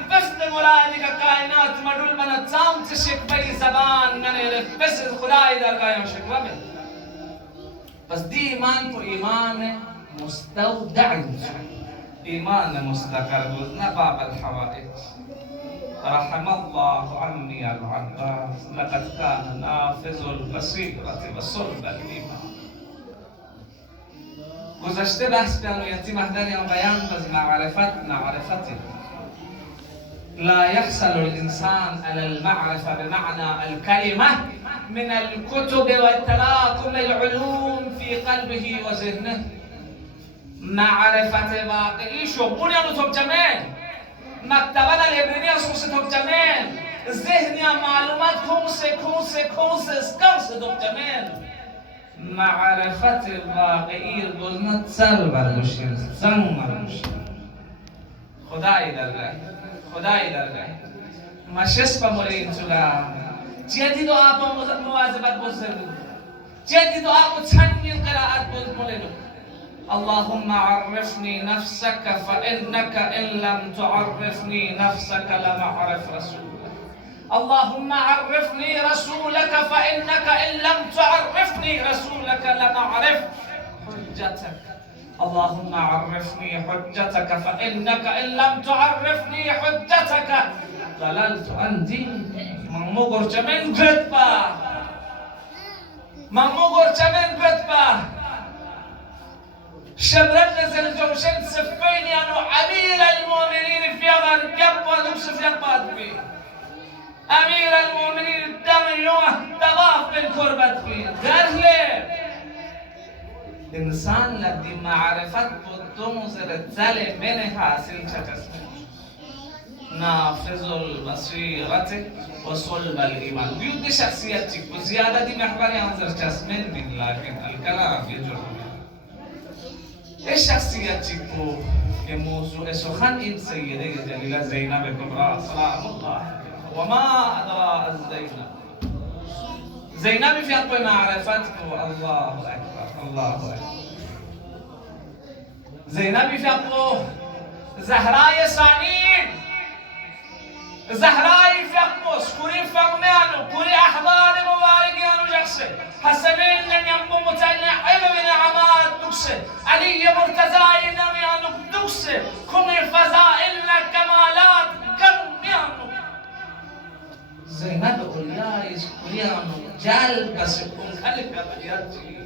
فصل مرادی که کائنات مدول بنا چامت شکوی زبان ننه فصل خدای درگاهم شکوه بید پس دی ایمان تو ایمان مستودع ایمان مستقر بود نه باب الحوائج رحم الله عني العباس لقد كان نافذ البصيرة وصلب الإيمان گذشته بحث کردن یتی محضر یا بیان بز معرفت لا يحصل الإنسان على المعرفة بمعنى الكلمة من الكتب وتراكم العلوم في قلبه وذهنه معرفة واقعی شو بنیانو تبجمین مکتبان الابرینی اسوس تبجمین ذهنی معلومات کنس اسکرس تبجمین معرفت واقعی گذنت سر برگوشید زن برگوشید خدای درگاه مشس پا مولین چلا چیتی دعا پا مواظبت بزرگ چیتی دعا پا چندین قرائت بزرگ اللهم عرفني نفسك فإنك إن لم تعرفني نفسك لم أعرف رسولك اللهم عرفني رسولك فإنك إن لم تعرفني رسولك لم أعرف حجتك اللهم عرفني حجتك فإنك إن لم تعرفني حجتك ضللت عن دينك ممو گرچمن گرتبا شبرت نزل جوشن سفين يعني أمير المؤمنين في هذا الجبل نوسف يقبض فيه أمير المؤمنين الدم يوه تضاف بالكربت فيه غير إنسان لدي معرفت بدون زرزل من حاصل تجسم نافذ البصيرة وصلب الإيمان بيود شخصيتك وزيادة دي محوري أنظر جسمين من لكن الكلام يجرم ايش شخصيتك يا موضوع سخن إن سيدة جليلة زينب الكبرى سلام الله وما أدرى زينب زينب في أقوى معرفتك الله أكبر زينب في أقوى زهراء سانين زهراء في أقوى سكوري فغميانو كوري أحضار مباركيانو جخسي حسنين لن ينبو متنعم من عماد دوكسي علي مرتزاي نميانو دوكسي كمي فزائلنا كمالات كميانو زينب قلياي سكوريانو جال بسكون خلق بجياتي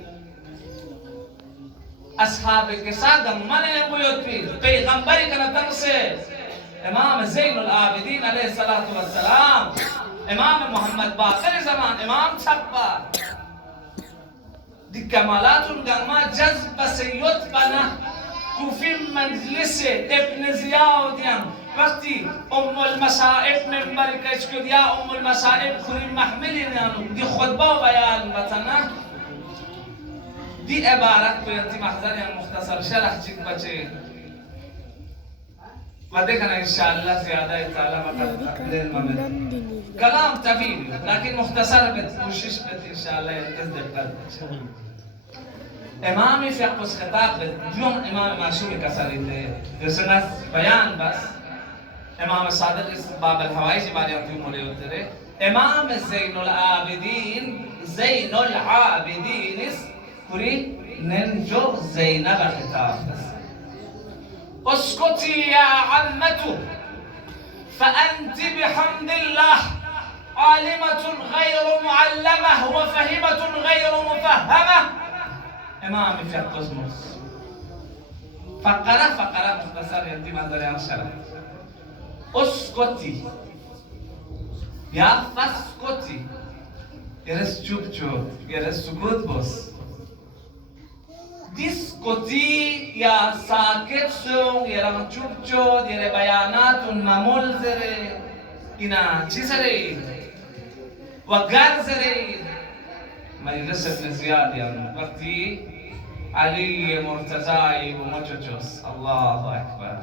أصحاب القصة من يبويوت فيه پیغمبری کنتن سے امام زين العابدين عليه الصلاة والسلام امام محمد باقر زمان امام صحبا دي كمالات القرما جذب سيوت بنا كوفي مجلس ابن زياد وقتی المصائب من برکش کد یا المصائب کنیم محملین دی خطبه و بیان بتنه دی عبارت کویتی محضر یا مختصر شرح چک بچه و دیکھنا انشاءاللہ زیادہ اطالہ مقدر ممد کلام طویل لیکن مختصر بت کوشش بت انشاءاللہ تصدق کر بچه امامی فقه اس خطاب بت جون امام معصومی کسری تے رسنت بیان بس امام صادق اس باب الحوائج باری انتوی مولی ہوتے رہے امام زین العابدین اس پوری ننجو زینب خطاب بس اسكتي يا عمته فأنت بحمد الله عالمة غير معلمة وفهمة غير مفهمة امام في القسمس فقرة مختصر ينتي مدر عن شرح اسكتي يا فاسكتي يرس چوب يرس سكوت بس دیسکوتی یا ساکت شو یا چوب چود یا بیانات نمول زره اینا چی زره و گر زره مجلس ابن زیاد یعنی وقتی علی مرتضی و مجوجوس الله اکبر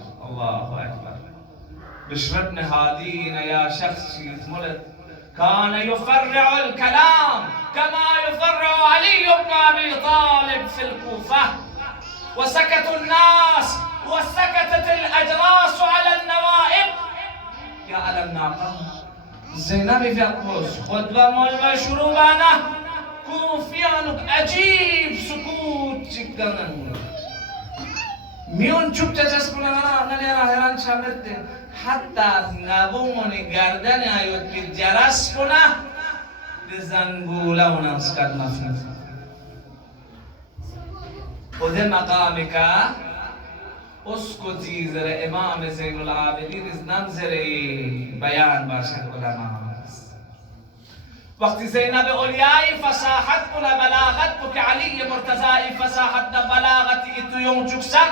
بشر ابن هادین یا شخص ملت كان يفرع الكلام كما يفرع علي بن أبي طالب في الكوفة وسكت الناس وسكتت الأجراس على النوائب على الناقة زينب في أقوس خطبة مولما شروبانا كوفيانك عجيب سكوت جدا میون چوب چشم کنه نه هران شاملته حتی نبومونی گردن آیود که جرس کنه بزنگوله اونانس کد مفید خود مقامی که اسکتی زر امام زین العابدین از نمزر بیان باشد علماء وقتی زینب اولیایی فصاحت کنه بلاغت کو که علی مرتضایی فصاحت بلاغتی ایتو یون چکسن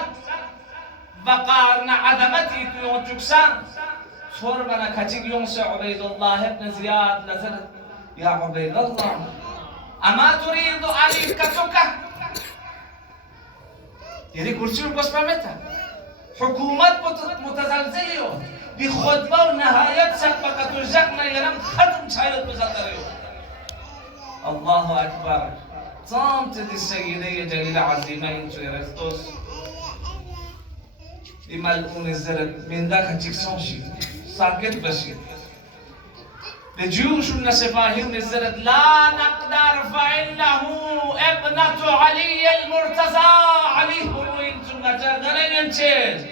وقارن عظمتی تو یون چکسن فرمنا کچیگ یون سے عبید الله ابن زیاد نظر یا عبید الله اما تريد علی کتوکه یعنی کرسی رو بس پامیتا حکومت متزلزلی ہو بی خطبه و نهایت سبقت و جقنا یرم ختم شاید بزدره الله اکبر صامت دی سیده جلیل عظیمه این توی رفتوس دی ملعون زرد من داخل چکسون شید ساکت بشید دی جیوشون سپاهیون زرد لا نقدر فإنه ابنة علی المرتضى علی هروین چونگا گنین چیز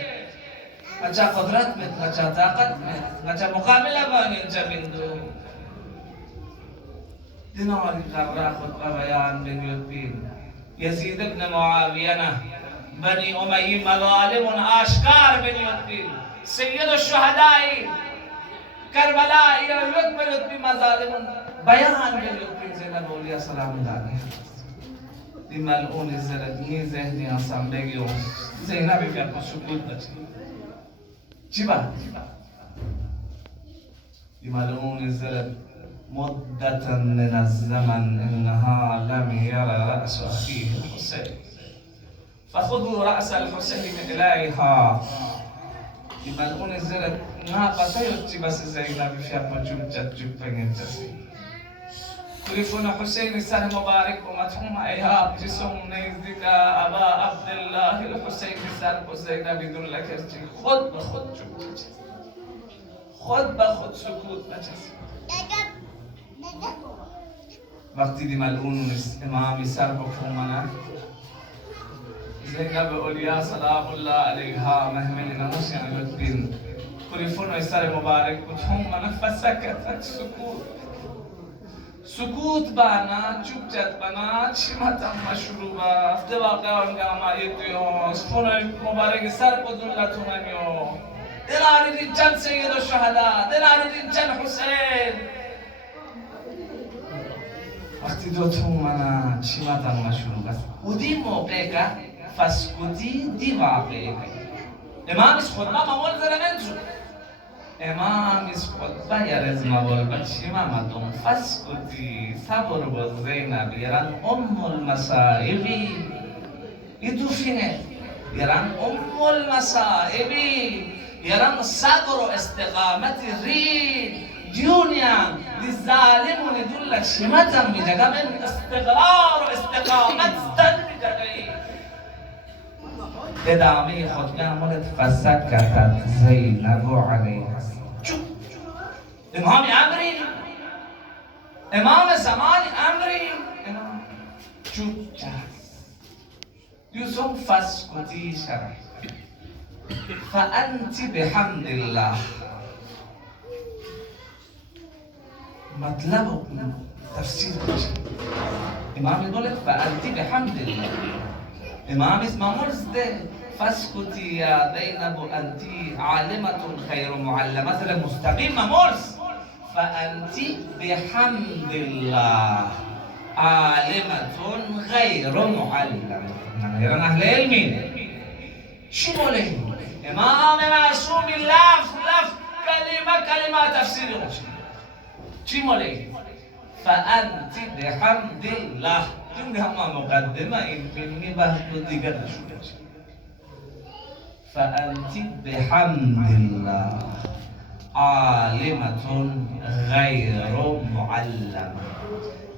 اچھا قدرت میں اچھا طاقت میں اچھا مقابلہ بانین چا بندو دیناری قرار خطبہ بیان بنیود بین یزید ابن معاویہ بنی امیہ مظالم آشکار بنیود بین سید الشہدائی کربلائی یود بنیود بین مظالم بیان بنیود بین زینب اولیاء سلام اللہ علیہ دی ملعون زردنی ذہنی آسان بگیوں زینبی بیا کو سکوت بچی چی بات؟ دی ملعون زرد مدة من الزمن إنها لم يرى رأس أخيه الحسين فخذوا رأس الحسين إليها دی ملعون زرد ناقة يوتي بس زينب في أبو جب بنين جسي كلفون حسين سر مبارك ومتهم أيها جسم نيزدك أبا عبد الله الحسين سر حسين بدون لكرتي خود بخود جب جسي خود بخود سكوت بجسي وقتی دی ملعون امامی سر بکومنه زینب اولیاء سلام الله علیها محمل نموشیان یدبین کلیفون سر مبارک بچون منه فسکتت سکوت بانا چوب جد بانا چیمتم مشروبه افته واقع انگام ایتیوز فون مبارک سر بدولتونمیو دلاری دین چند سید الشهدا دلاری دین چند حسین وقتی دوتون منا چیمتم مشروب است و دی موقع که فسکوتی دی واقعی که امام از خودما مول زرمنجو امام از خودما یرز مول بچیما مدون فسکوتی صبر و زینب یران المصائبی ایدو فینه یران المصائبی یران صبر و استقامت رید دنیا للظالمون دول شمتم میجگه من استقرار و استقامت ستن میجگه ادامه خطبه عملت فسکتت زینب علیه چوب امام امری امام زمان امری چوب جاست یوسف فسکتی شرح فأنت بحمد الله مطلب تفسير امام يقول فأنت بحمد الله امام اسمه مرزد فاسكتي يا زينب أنت عالمة خير معلمة مستقيمة مرز فأنت بحمد الله عالمة غير معلمة غير أهل علم شو بوله امام معصوم لف كلمة تفسير چی مولی؟ فأنت بحمد الله چون همه مقدمه این فیلمی بحث دیگر نشده فأنت بحمد الله عالمة غیر معلمة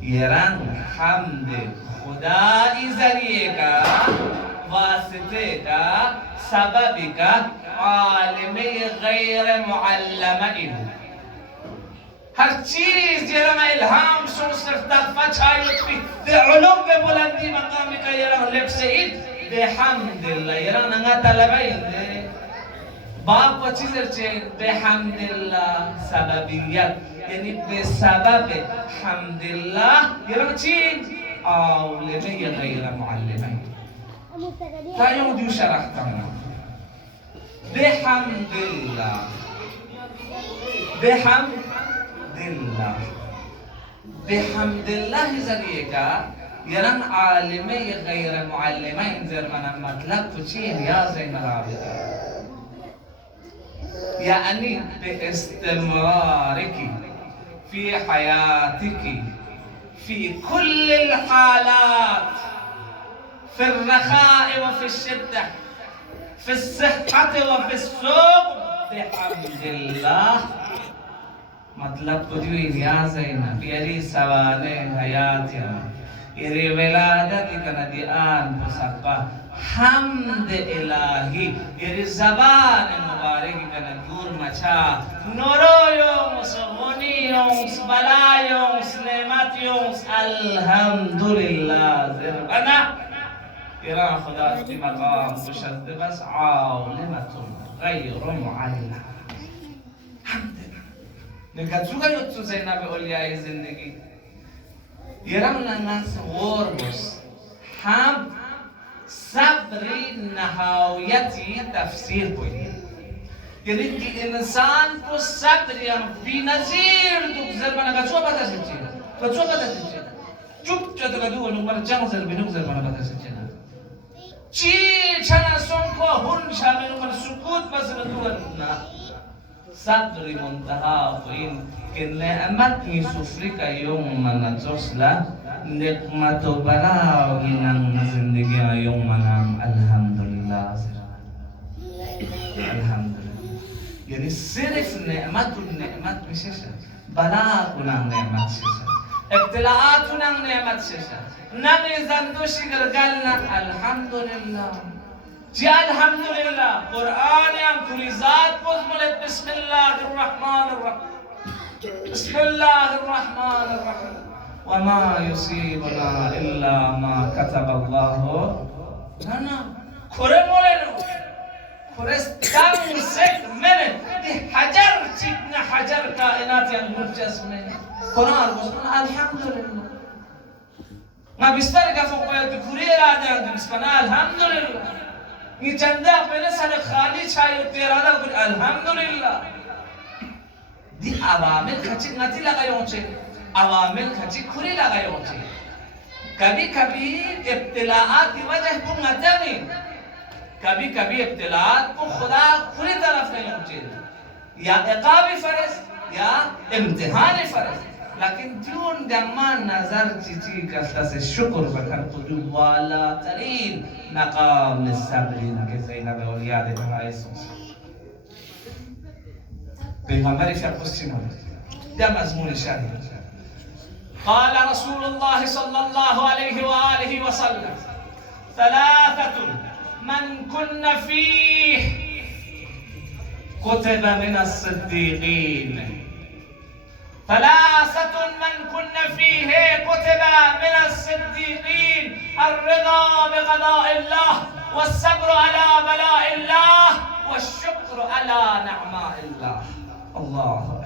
یران حمد خدای ذریعه کا वास्ते का सबब का आलिम गैर मुअल्लम हर चीज जरा इल्हाम सो सिर्फ तफाचायत fi بعلوم بلندی مقامی کا یرا لبسید بحمدالله یرا نگا طلبین باب چیزر چه بحمدالله سببیت یعنی به سبب حمدالله یرا چی عالمه غیر معلمه تا یوم دیو شرحتنا بحمدالله بحمدالله بحمدالله ذریعے کا یرن عالمه غیر معلمه انذر من مطلب تو چی نیاز مرابطه يعني باستمرارك في حياتك في كل الحالات في الرخاء وفي الشدة في الصحة وفي السوق بحمد الله मतलब तो जो इतिहास है ना पियरी सवाले हयात या इरे विलादत इकना दियान पुसक्का हमद इलाही इरे ज़बान मुबारक इकना दूर मचा नूरोयों सुगुनियों बलायों नेमतियों अल्हम्दुलिल्लाह ज़िरबना इरा खुदा की मकाम कुशद बस आलिमतुन गैर मुअल्लम نكتشوكا يوتشو زينا بأولياء زندگی يرمنا الناس غورمس هم صبري نهايتي تفسير بوي يعني الإنسان کو صبر في نظير تكزر بنا كتشوكا بتا سجينا كتشوكا بتا سجينا چوب چطور دو نمبر جان زر بنو زر بنا بتا سجينا چی چنا سونكو هون شامل نمبر سكوت بس ندو نا صبر منتهى وين كنعمت يسفرك يوم من تصلى نعمة بلاو إنن زندگی يوم من الحمد لله الحمد لله يعني صرف نعمت مشيشة بلاكنا نعمت شيشة ابتلاءاتنا نعمت شيشة نبي زندوشي قلنا الحمد لله جي الحمد لله قرآن يام كل ذات بسملت بسم الله الرحمن الرحيم بسم الله الرحمن الرحيم وما يصيبنا إلا ما كتب الله لنا كرم ولنا كرستان سك من حجر سيدنا حجر كائنات ينبوت جسمه قرآن بسم الحمد لله ما بيسترقى فوق يذكرير هذا بسم الله الحمد لله ये चंदा पहले सारे खाली छाये तेरा ना कुछ अल्हम्दुलिल्लाह दी आवामिल खची नती लगाए होंचे आवामिल खची खुली लगाए होंचे कभी कभी इब्तिलाआत की वजह को नतनी कभी कभी इब्तिलाआत को खुदा खुली तरफ नहीं होंचे या इकाबी फरज या इम्तिहान फरज लेकिन जून जमान नजर चीची करता से शुक्र बखर तुझु वाला तरीन मकाम सब्रीन के ज़ैनब औलिया दे बनाए सोच पैगंबर इशा कुश्ती में क्या मज़मून शादी قال رسول الله صلى الله عليه وآله وسلم ثلاثة من كن فيه كتب من الصديقين ثلاثة من كن فيه كتب من الصديقين الرضا بقضاء الله والصبر على بلاء الله والشكر على نعماء الله الله أكبر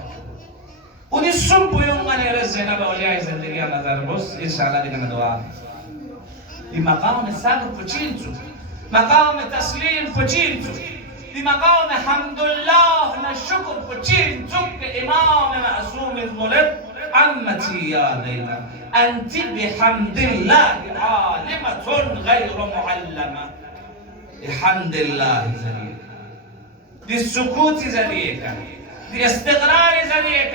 ودي الصبح يوم أنا رزقنا بأولياء زندگی نظر بس إن شاء الله دينا دعاء بمقام الصبر فجينتو مقام التسليم فجينتو بمقام حمد الله نشكر فجين زك إمام معصوم الملك عمتي يا ليلى أنت بحمد الله عالمة غير معلمة بحمد الله زريك بالسكوت زريك باستقرار زريك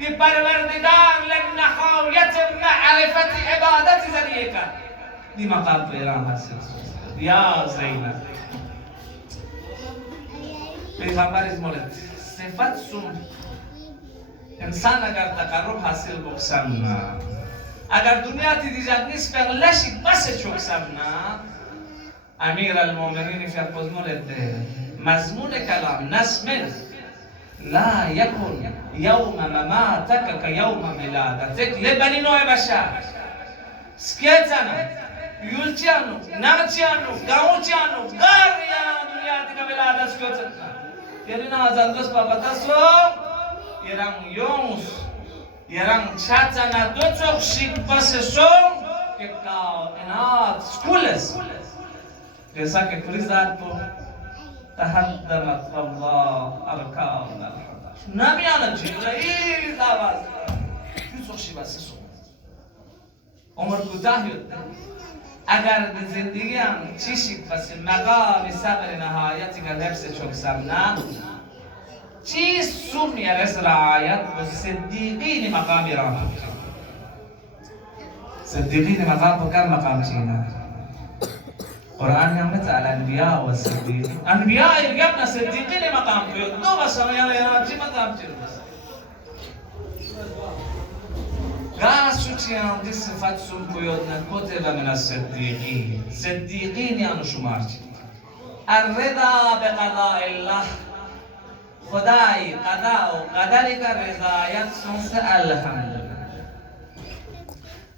بپروردگار لنحاوية معرفة عبادة زريك بمقام بيران يا زينب पैगंबर इस मोलत सिफत सुन इंसान अगर तकर्रुब हासिल बक्समना अगर दुनिया ती दिजागनिस पर लशी बस चुकसमना امیر المؤمنین فی مزمون مضمون کلام نسمن لا يكن يوم مماتك كيوم ميلادتك لبني نوع بشر سكيتنا يولتيانو نغتيانو غاوتيانو غاريا دنيا تك ميلادت سكيتنا يرينا زندوس بابتاسو يران يونس يران تشاتنا دوتوك شيك باسسو كاو انات سكولس جزا que crisato تهدمت والله أركان الحدث نمیاند جبرئیل آواز چون سوشی بسیسو عمر کوتاه یاد اگر به زندگی هم چیشی پس مقام صبر نهایتی که لبس چوب سمنا چیز سوم یرس رعایت و صدیقین مقامی راه صدیقین مقام بکن مقام چینا قرآن هم مثل الانبیاء و صدیقین انبیاء یبنا صدیقین مقام بیود دو بس هم یعنی چی مقام چی بس قاسو چی هم دی صفت سم بیود نکتب من الصدیقین صدیقین یعنی شمار چی الرضا بقضاء الله خدای قضا و قدری که رضایت سنس الحمدلله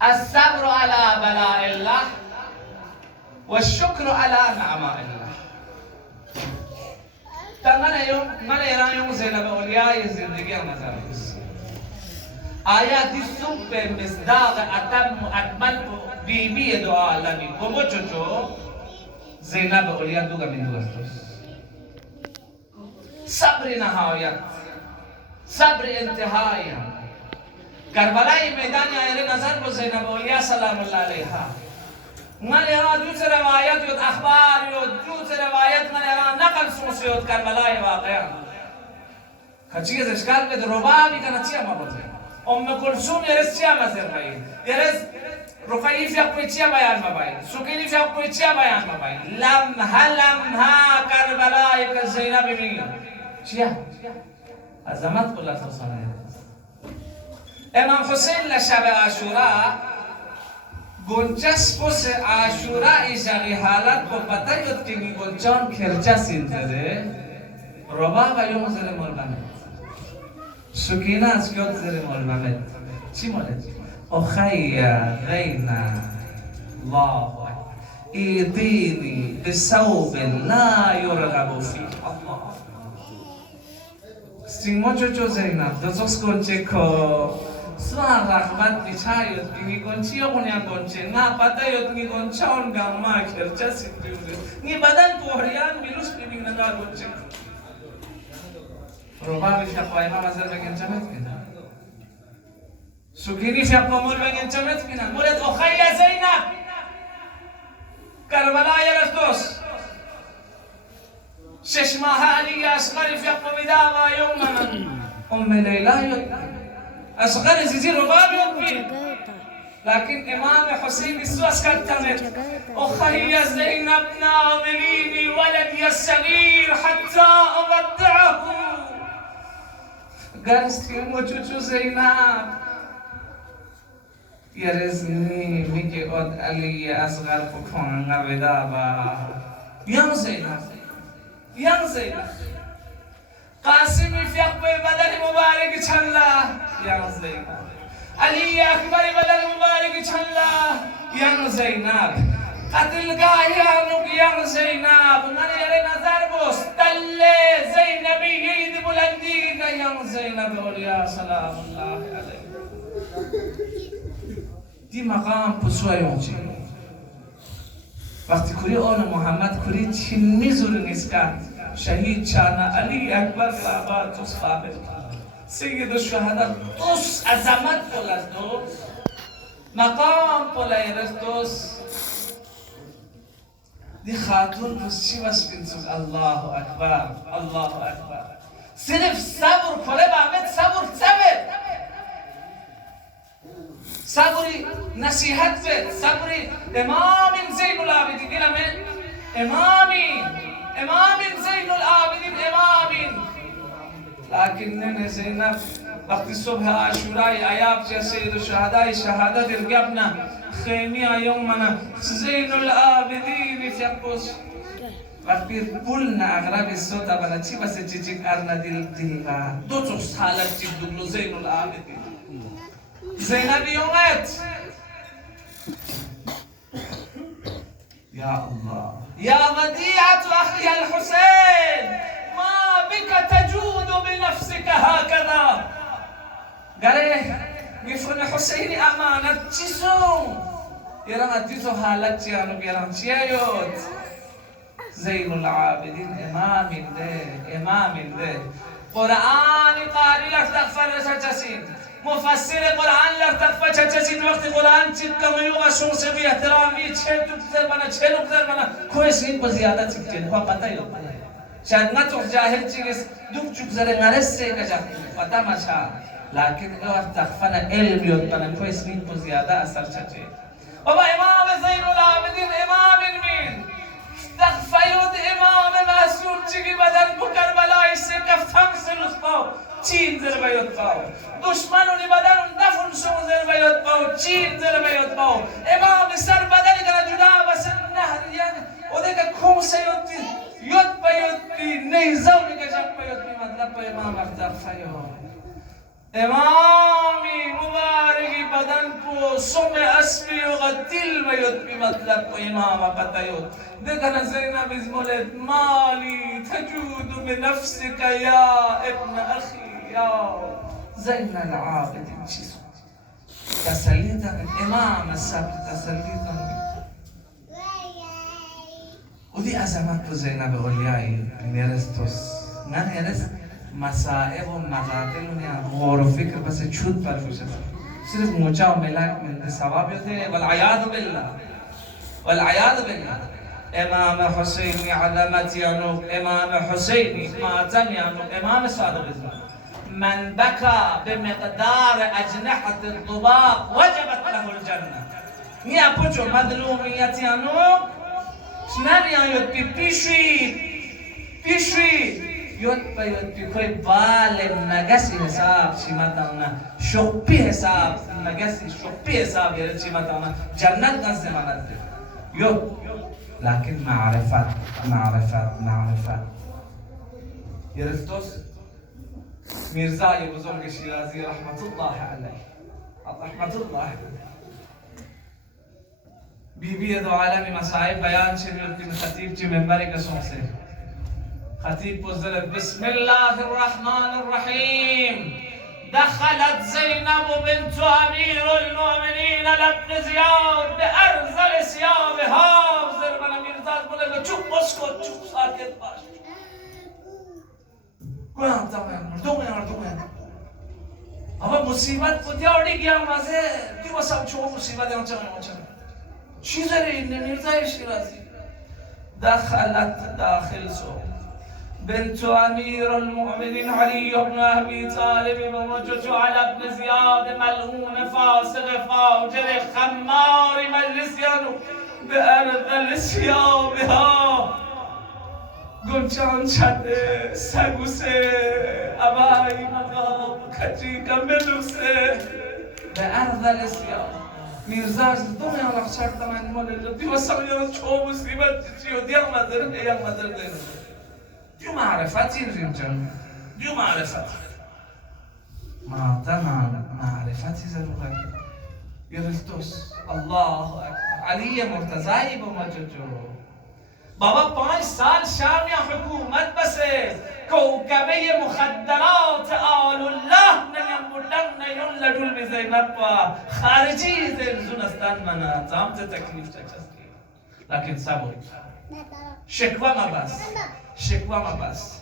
الصبر على بلاء الله والشكر على نعماء الله من ایران یوم زینب اولیای زندگی هم نظر بس آیاتی سب به مصداق اتم و اکمل بی بی دعا عالمی گمو چوچو زینب اولیا دوگا من دوستوس صبر نهایت صبر انتهای کربلای میدان آیره نظر بو زینب اولیا سلام الله علیها من ایران دوست روایت یود اخبار یود دوست روایت من ایران نقل سوس یود کربلای واقعا کچی از اشکال به ربابی کنه چی اما بوده کلثوم یرس چی اما زر باید یرس رقیی فیق کوی چی بیان مباید سکینی فیق کوی چی بیان مباید لمها کربلای که زینب میگه چیه؟ عظمت کل افسانه امام حسین لشب عاشورا گنجس پس عاشورا ایجاقی حالت کو پتہ یود که گنجان کرجس انتره رباب یوم زر مولمت سکینه از کیوت زر مولمت چی مولد؟ أخي غينا الله إيديني بثوب لا يرغب فيه الله سیما جو زینب دوست کنچه کو سوان رحمت بیچایت بینی کنچی یا کنیا کنچه نا پتا یوت نی کنچان گاما کرچا سیدیوده نی بدن پوریان میلوس ببین نگاه کنچه روبا بیش اقوای ما مزر بگن چمت کنه سکینی فی اقوامول بگن چمت کنه مولد اخی زینب کربلای رفتوس شش ماه علی اصغر فی اقوام دعوا یوم لیلا اصغر زیزی رباب یوم لكن امام حسين السوس كتمت اخي زينب ناوليني ولدي الصغير حتى اودعه قالت موجود زينب يرزني ميكي قد علي اصغر فكون ودابا يا زينب قاسم في اقبل بدن مبارك چلا يا زينب علي اكبر بدن مبارك چلا يا زينب قتل گاهیانو یا زینب من یه نظر بست دل زینبی یه بلندی که یا زینب اولیا سلام الله علیه دی مقام پسوی اونچه وقتی کلی آن محمد کلی چینی زور نیست کرد شهید چانه علی اکبر بابا توس قابل سید الشهدا توس عظمت پولش دوست مقام پولای رستوس دی خاتون پس چی بس بینسوز الله اکبر صرف صبر پوله بامد صبری نصیحت بید صبری امام زین العابدین دینا من امام زین العابدین لكن زینب وقتی صبح عاشورای عیاب چه سید الشهدای شهادت الگبنا خیمی یومنا زین العابدین فیقوس وقتی پول اغرب سوتا بنا چی بس چیچیک ارنا دل دو تو حالت چیک دوگلو زین العابدین زینب یومت يا الله يا وديعة أخي الحسين ما بك تجود بنفسك هكذا قال يفرن حسين أمانة جسوم يران أديتو حالك جانو يران جيوت زين العابدين إمام ده قرآن قاري لك تغفر سجسين مفسر قرآن لك تغفر سجسين وقت قرآن چیت کمیو و شمس بھی احترامی چھے نکتر بنا کوئی سین پر زیادہ چکتے ہیں پتہ ہی ہوتا ہے شاید نہ تو جاہل چیز دکھ چک زرے نرس سے کجا پتہ مچا لیکن اگر تغفر علم یوت بنا کوئی سین پر زیادہ اثر چچے بابا امام زین العابدین امام مین تغفیوت امام معصوم چگی بدن بکر بلائی سے کفتن سے لطفاو چین زر بیوت پاو دشمنونی بدن دفن شون زر بیوت پاو چین زر بیوت پاو امام سر بدنی کنا جدا بسن نهر یعنی او دیکھا کھوم سے یوت بیوتی نیزونی که جب بیوتی مطلب پا امام تغفیوت امامی مبارکی بدن کو سم اسبی و غدل بیوت بی مطلب کو امام پتیوت دیکھنا زینب از مولد مالی تجود بنفسك یا ابن اخی یا زین العابدین چیزو تسلیتن امام السبت تسلیتن و دی عظمت کو زینب اولیایی نرستوس نه نرست مسائب و مقاتل و غور و فکر بس چھوت پر خوش صرف موچا و ملاک من ثواب ہوتے ہیں والعیاذ باللہ امام حسینی علمت یانوک امام حسینی ماتم یانوک امام صادق من بكى بمقدار أجنحة الضباب وجبت له الجنة نیا پوچو مظلومیت یانوک شنریان یوت پیشوی یوت پی کوئی بال مگسی حساب شیمتانا شپی حساب مگسی شپی حساب یعنی شیمتانا جنت کا زمانت یوت لكن معرفت يرفتوس ميرزاي بزرگ شيرازي رحمة الله عليه بی دو عالمی مسائب بیان شدید من خطیب چی منبری کسوں سے خطیب بزرگ بسم الله الرحمن الرحيم دخلت زينب بنت أمير المؤمنين لابن زياد بأرذل ثيابها زربن أمير زاد بوله چوب اسکت چوب ساکت باش گویم مردم اما مصیبت بودیاری گیا مزه دی واسم چون مصیبت هم چون چی داره این میرزای شیرازی دخلت داخل سو بنت أمير المؤمنين علي بن أبي طالب ووجدت على ابن زياد ملعون فاسق فاجر خمار مجلسيان بأرذل ثيابها گلچان چده سگوسه ابایی مقام کچی کملوسه بأرذل ثياب میرزاش دومی آنها شرط من مال دی واسم یاد چه مصیبت چی و دیام مدر دینه دیو معرفتی رینجان دیو معرفتی ما تمام معرفتی ضرورت یرفتوس الله اکبر علی مرتضی بمججو بابا 5 سال شام یا حکومت بسه کوکبه مخدرات آل الله نیم بودن نیون لدول بی زینب با خارجی زنزون استان منا زامت تکلیف چکسکی لیکن صبر شکوه ما بس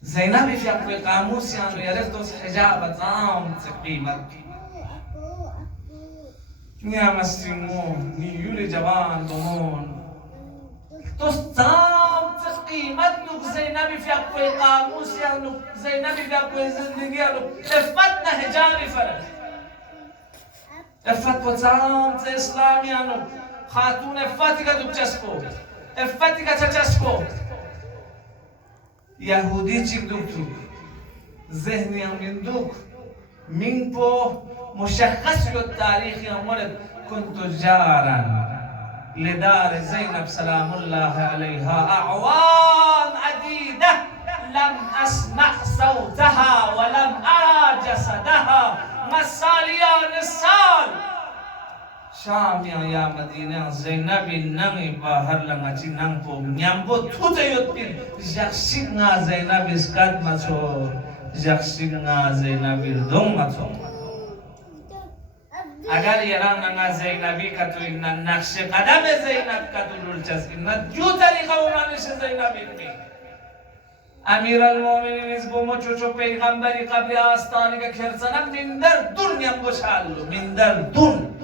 زینب فی اقوی قاموس یانو یرفتوس حجاب زامت قیمت نیا مستیمون نیول جوان بمون تو زامت قیمت نوک زینبی فی اقوی قاموس یانو زینبی فی اقوی زندگی یانو افت نه حجابی فرد افت و زامت اسلامی یانو خاتون افتی کا دو چسپو افتی کا چسپو یهودی چیک دو تو ذهني من دوك من بو مشخص التاريخ يوم كنت جارا لدار زينب سلام الله عليها أعوام عديدة لم أسمع صوتها ولم أرى جسدها مساليان السال شام يا مدينة زينب نمي باهر لنجي نمبو نيامبو توتيوت بين جاكسينا زينب اسكاد ماتو جاكسينا زينب دوم ماتو اگر يران نغا زينبي كتو ان نقش قدم زينب كتو لولچس ان جو طريقه ونانش زينب امیر المؤمنین از بومو چوچو پیغمبری قبل آستانی که کرسنم من در دنیا گشالو من در دون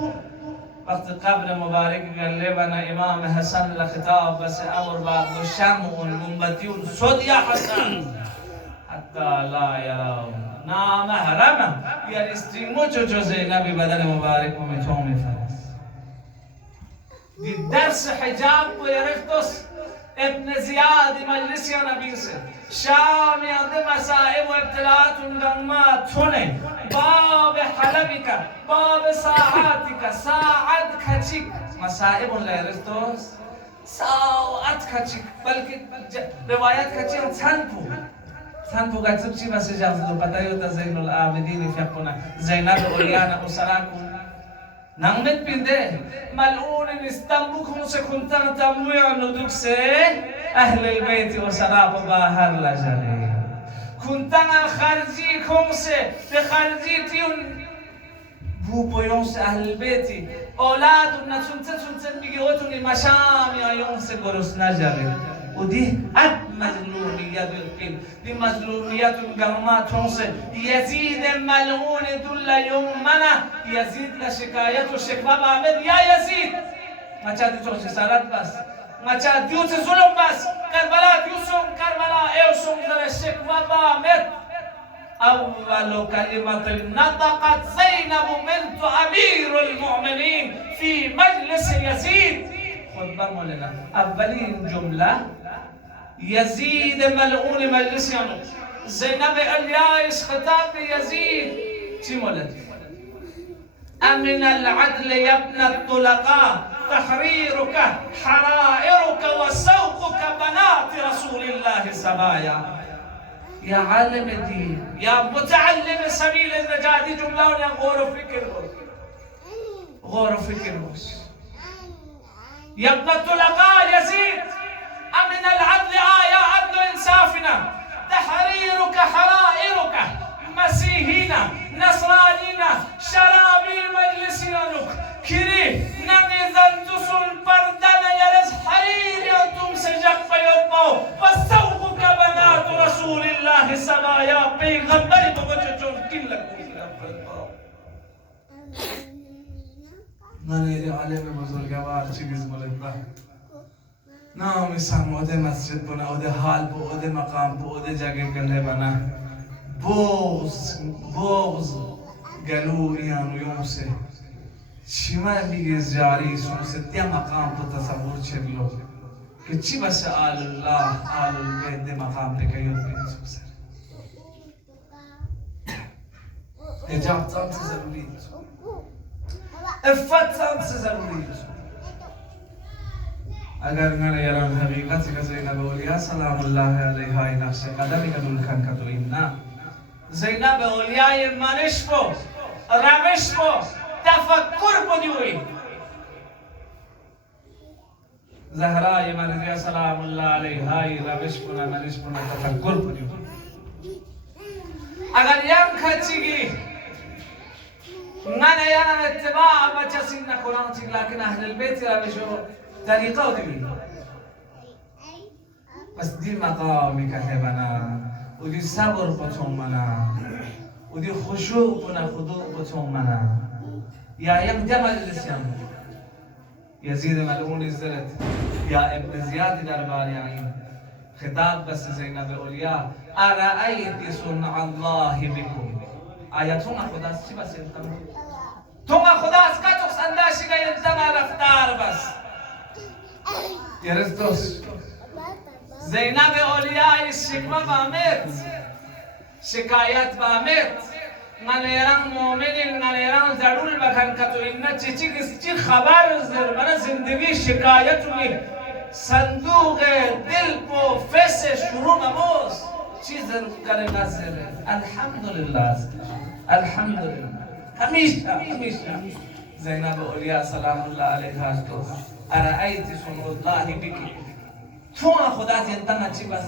وقت قبر مبارک گله بنا امام حسن لخطاب بس امر باب شمع منبتیون صد یا حسن حتی لا یراون نامحرم یعنی استریمو چوچو زینبی بدن مبارک و میتومی فرست دی درس حجاب کو یرفتوس ابن زیاد مجلسی نبی سے شام یاد مسائب و ابتلاعات اندما تونه باب حلبی کا باب ساعاتی کا ساعت کچک مسائب لیرستوس ساعت کچک بلکہ روایت کچک چند پو گچب چی مسیج آفدو پتہ ہوتا زین العابدین فیقونا زینب اولیانا اسراکون نغمت بنده ملعون استنبوكم سكنتن تمويع ندوك سه أهل البيت وسراب باهر لجري كنتن خرجيكم سه بخرجيتيون بوبويون سه أهل البيت أولاد نسنتن بيجوتوني مشامي يوم سه قرص نجري ودي مظلومية بالقلب دي مظلومية قرمات هونسه يزيد ملعون دل يومنا يزيد لشكاية وشكوى بعمد يا يزيد ما تشادي توشي سارات بس ما تشادي يوتي ظلم بس كربلاء يوسم كربلاء ايوسم ذر الشكوى بعمد أول كلمة نطقت زينب بنت أمير المؤمنين في مجلس يزيد خد برمولنا أولين جملة يزيد ملعون مجلس يانو زينب الياس خطاب يزيد تيمولد أمن العدل يا ابن الطلقاء تحريرك حرائرك وسوقك بنات رسول الله سبايا يا عالم الدين يا متعلم سبيل النجاة جملة يا غور فكر بس يا ابن الطلقاء يزيد أمن العدل يا عدل إنصافنا تحريرك حرائرك مسيحينا نصرانينا شرابي مجلسنا كري نمي زنتسل بردنا يرز حرير ينتم سجق بيضبو فسوقك بنات رسول الله سبايا بيغمبري بمججون كلك من علم بزرگوار چیز مولد نام اسم اوده مسجد بنا اوده حال بو اوده مقام بو اوده جگه گله بنا بغض گلو ایانو یومسه شما میگه جاری سونسه تیا مقام تو تصور چلو که چی بس آل الله آل البيت ده مقام تکیوت بین سونسه اجاب تام سے ضروری افت تام سے ضروری اگر نہ یاران حقیقت کا زینب اولیاء سلام اللہ علیہا نفس قدمی کا دلکن کا تو ایمنا زینب اولیاء منش کو روش کو تفکر کو دیوئی زہرا مرضیہ سلام اللہ علیہا روش کو منش کو تفکر کو دیوئی اگر یم کھچیگی نہ یاران اتباع بچہ سنہ قرآن چیگ لیکن اہل البیت روشو طریقہ ہوتی بھی بس دی مقامی کہتے بنا و دی صبر پتون منا و دی خشوع پنا خضوع پتون منا یا یم جمع جلسیان یزید ملعون ازدرت یا ابن زیاد دربار یعین خطاب بس زینب اولیاء ارائیت صنع اللہ بکم آیتون خدا چی بس انتم تم خدا از کتوکس انداشی گئی انتم رفتار بس يرزدوس زينب أولياء الشكوى بامت شکایت با امت غنیران مومنین غنیران زرول بکن که تو اینا چی خبر زر من زندگی شکایت می صندوق دل و فس شروع مموز چیز کرے نزله الحمدلله الحمدلله همیشه زینب اولیاء سلام الله علیها تو ارائیت صنع الله بکی تو خدا زندنا چی بس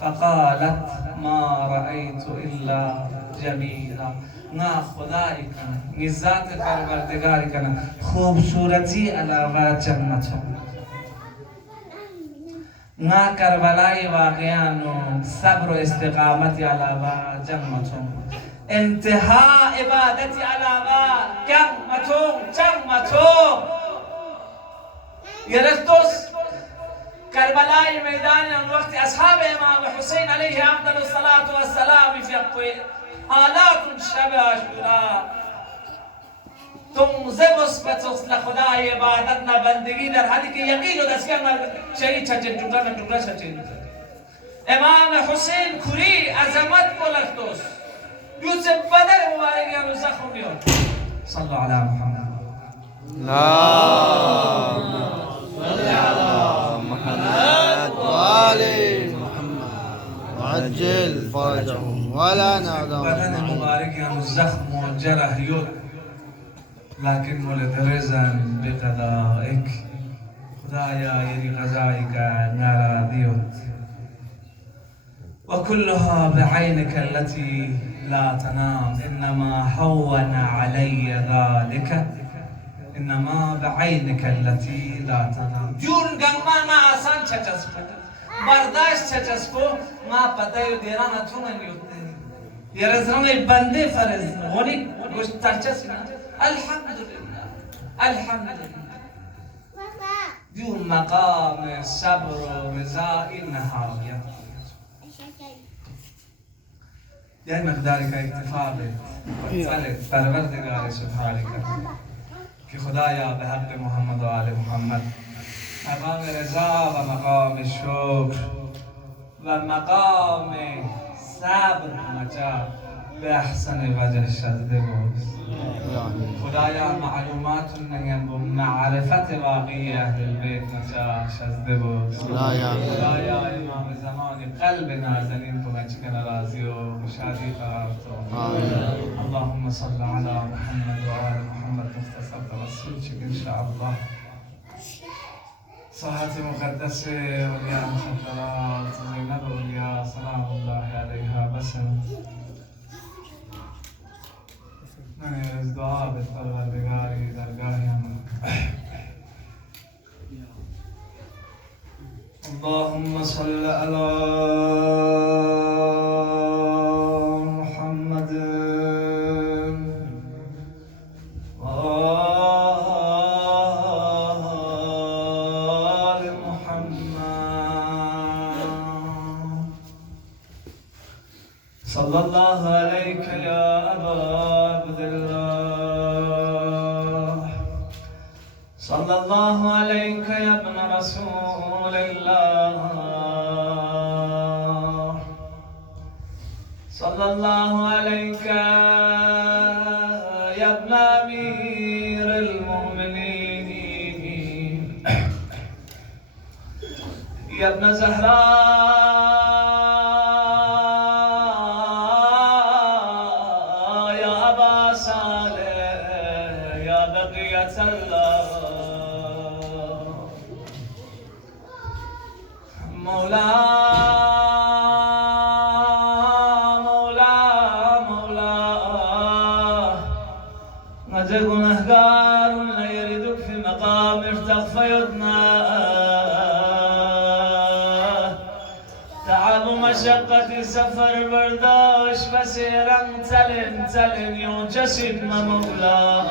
فقالت ما رأيت إلا جميلا نا خدای کنه ذات پروردگاری کنه خوبصورتی علاوه جنتو نا کربلای واقعیان و صبر و استقامتی علاوه جنتو انتها عبادتی علاوه جنتو یرفتوس کربلای میدان وقت اصحاب امام حسین علیه افضل الصلاة والسلام فی حالات شب عاشورا تم مثبت لخدای عبادت نه بندگی در حالی که یقین و دستگاه شهید چچه ٹکڑا چچه امام حسین کری عظمت بلختوس یوسف بدر مبارک یا زخم بیاد صلوا علی محمد صل على محمد وآل محمد وعجل فرجهم ولا نعذر بدن مبارک یا زخم و جرح یود لكن مولد رزن بقضائك خدایا یری قضایی که ناراضیت وكلها بعينك التي لا تنام إنما هون علي ذلك إنما بعينك التي لا تنام جون گما ما آسان چچسپو برداشت چچسپو ما پتايو دیرانا تونن یوتے یرزران بندے فرز غنی گوشت ترچسنا الحمدلله جون مقام صبر و رضای نهایت یه مقداری که اکتفا به پروردگار سبحانه که خدایا به حق محمد و آل محمد مقام رضا و مقام شکر و مقام صبر مجا به احسن وجه شده بود خدایا معلومات نگم با معرفت واقعی اهل البیت مجا شده بود خدایا امام زمان قلب نازنین تو مچکن راضی و شادی قرار تو اللهم صل على محمد و آل محمد مختصر توسل چک انشاءالله صحت مقدس اولیاء مخدرات زینب اولیاء سلام الله علیها بسم من از دعا به پروردگاری درگاهیم اللهم صل على محمد وآل محمد صلى الله عليك يا أبا صلى الله عليك يا ابن رسول الله صلى الله عليك يا ابن أمير المؤمنين يا ابن زهراء يا أبا صالح يا بقية الله مولا نجا گناهگار نیریدک فی مقام تغفیدنا تعب و مشقت سفر برداشت بسیرم تلن یونجسدنا مولا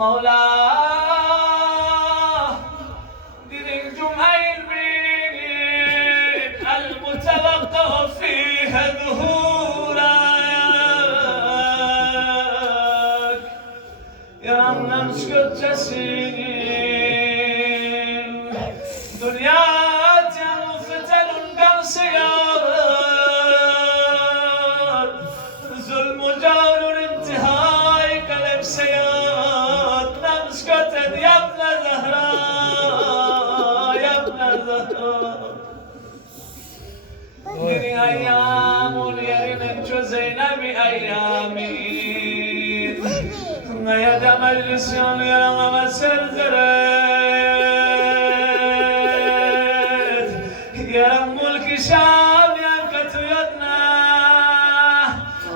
مولا دين جمعين بين المتوقع فيها ظهورك يا رب نمسكت جسين دنيا دني أيام وليرن جزينا بأيامين ما يدا مجلس يوم يرى مسرزرت يرى ملك شام ينكت يدنا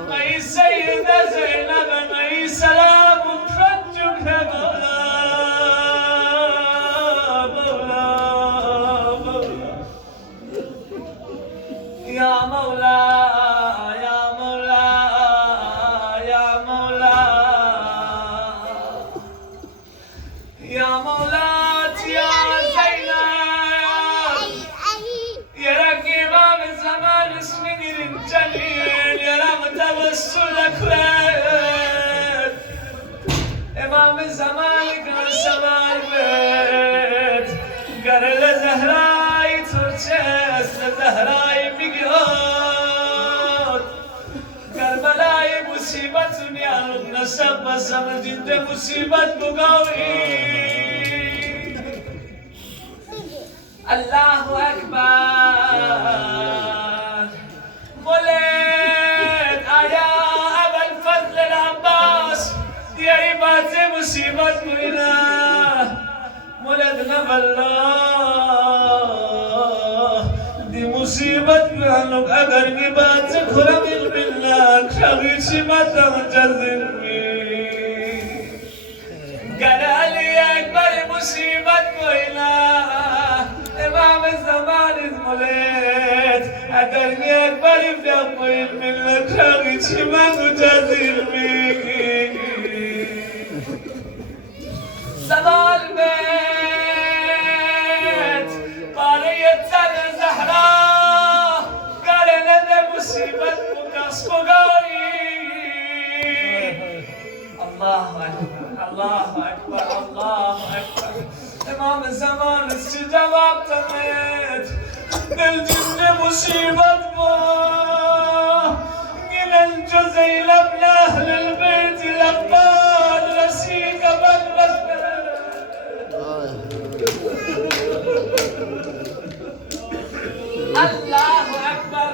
ما السيدة زينب ما سلام ترجك مولا مولا مولا يا مولا يا مولا يا مولا يا مولاتي يا زينب يا رب إمام الزمان اسمك الجليل يا رب توسلك ويت إمام الزمان كان سماء البيت قال لزهراي ترجس لزهراي بقيود كربلاء مصيبة يا رب نسب بسم جد مصيبة بقوي الله أكبر مولد يا أبا الفضل العباس يا عبادي مصيبة منا مولدنا بالله دي مصيبة بانك أقر قباتك رمي بالله شغيشي ما تغتذر قال لي أكبر مصيبة منا إمام الزمان المولد أقرني أكبر في أمويل بالله شغيشي ما تغتذر صدى البيت طارية سنة زهراء قال لنا مصيبة مكسب قوي الله أكبر الله أكبر الله أكبر إمام الزمان استجابة تميت بالجن مصيبة ما من الجزيل ابن أهل البيت الأقبال رسيك بالبسمة الله أكبر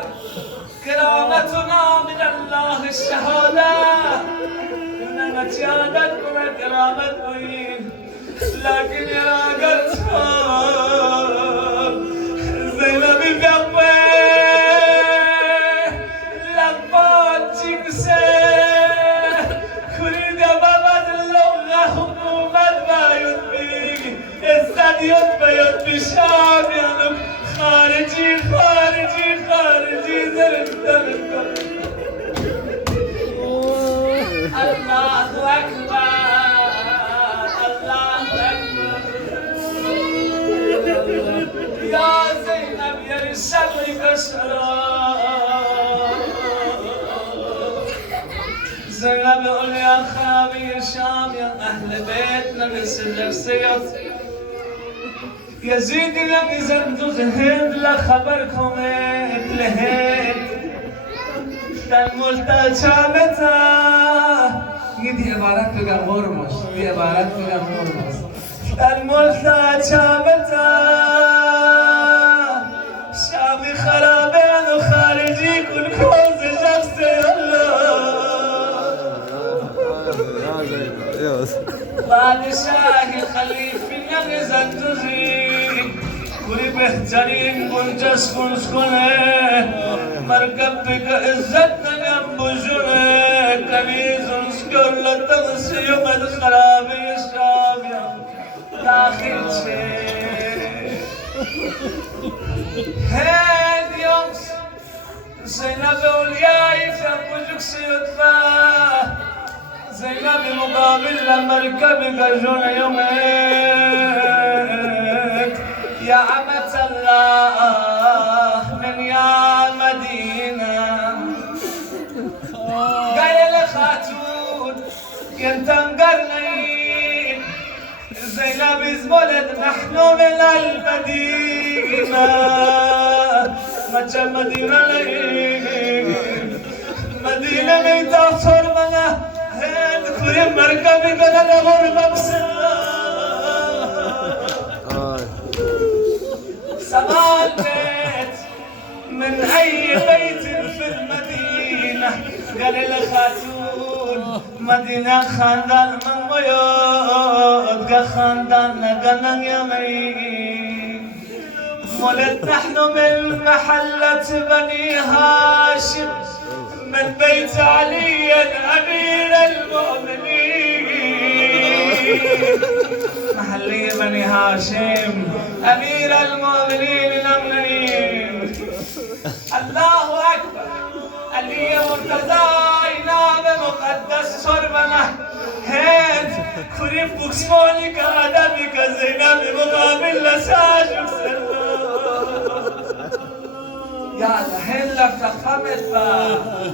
كرامتنا من الله الشهادة إننا شهادتكم كرامة مين لكن يا قلتها زينب بيبي لبات جنسي كريد بابا اللغة حكومة ما يدبي الزد يدبي شام ينب خارجي خارجي خارجي زرد الله أكبر الله أكبر يا زينب يا رسالك السلام زينب قول يا خابي يا شام يا أهل بيتنا بسلك سيط يزيد لك زندوق هند لخبركم لهند تنملتا شامتا دي عبارات بقى مرمش دي عبارات بقى مرمش تنملتا شامتا شامي خرابين وخارجي كل كوز شخصي الله بعد شاهي الخليفي النبي زندوزي كوري بهترين كنجس كنسكنه مركب بك عزتنا جنب جنه كنيز نسكر لتغسي يوم الخرابي الشامية داخل شيء هاد يوم زينب أوليائي فأبوجك سيدفع زينب مقابل لمركب قرجون يومك يا عمة الله من يا مدينة قال لخاتون ينتنقرنين زينب زبلت نحن من المدينة مجا مدينة لين مدينة من تغفر منا هند كل مركب قد لغر مبسرة سما البيت من أي بيت في المدينة قال الخاتون مدينة خاندان من بيوت خاندان قنن يمين ولد نحن من محلة بني هاشم من بيت علي أمير المؤمنين محلية بني هاشم أمير المؤمنين الأمنين الله أكبر علي مرتضى إمام مقدس شربنا هند كريم بوكسموني كأدبي كزينب مقابل لساجك سلام يالا هند لفت خمت با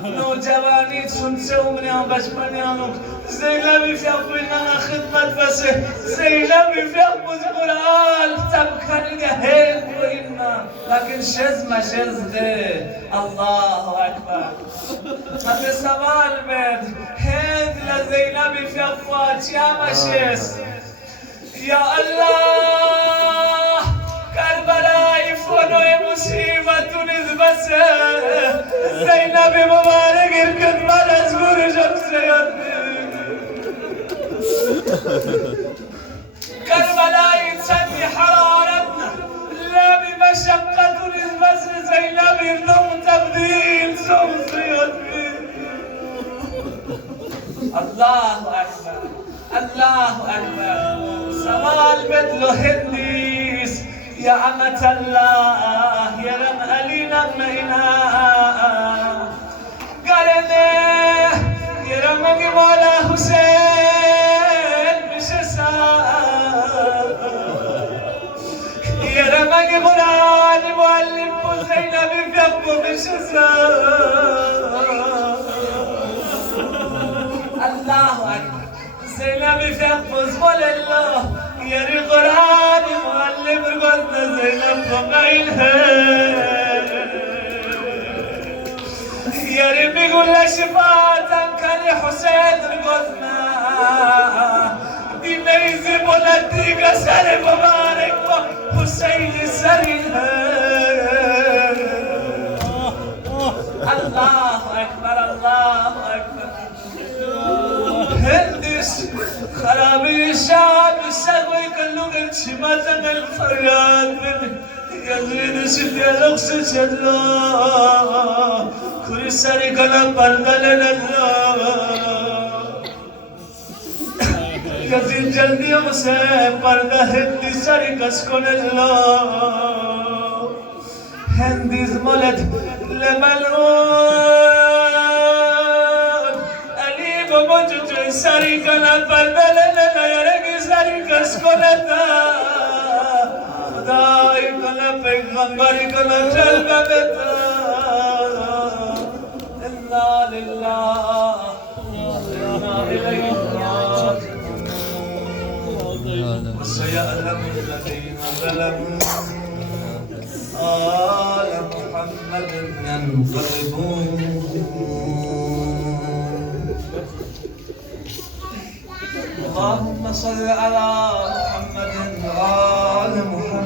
نوجوانی سنسه امنیان بچمانیانم زینبی فیق بیننا خدمت بسه زینبی فیق بزرگال تبکنی که هند بیننا لكن شز ما شز ده الله أكبر هذا سوال بيت هند لزينبي فيق فاتيا ما شز يا الله كربلاء فنو مصيبة نزبسه زينب مبارك اركض مرز برجم سيد كربلاء تسدي حرارتنا لا بمشقة نزبسه زينب يردم تبديل سوم سيد الله أكبر الله أكبر سوال بدلو هنديس يا أمة الله يا رم ألينا مهنا قالنا يا رم مولا حسين بشسا يا رم مولا المعلم زينب في بشسا الله أكبر زينب في مول الله يا قرآن معلم القدس زينب فقيلها يا رب يقول لها شفاعة كان حسين القدنا دي ميزي بولديك سر مبارك حسين سريها الله أكبر الله أكبر هندس خرابي الشعب السقوي كله قد شماتنا الفرياد من يزيد سيدي الأقصى سدلا كل سري كلام بردل يزيد جلدي وسيم برده هندي سري كسكن الله هندي زملت لملعون موجود سری کنا پردل نیارگی سری کس کنتا خدای کنا پیغمبری کنا جلوه بتا انا لله انا الیه راجعون وسيعلم الذين ظلموا آل محمد ينقلبون اللهم صل على محمد وآل محمد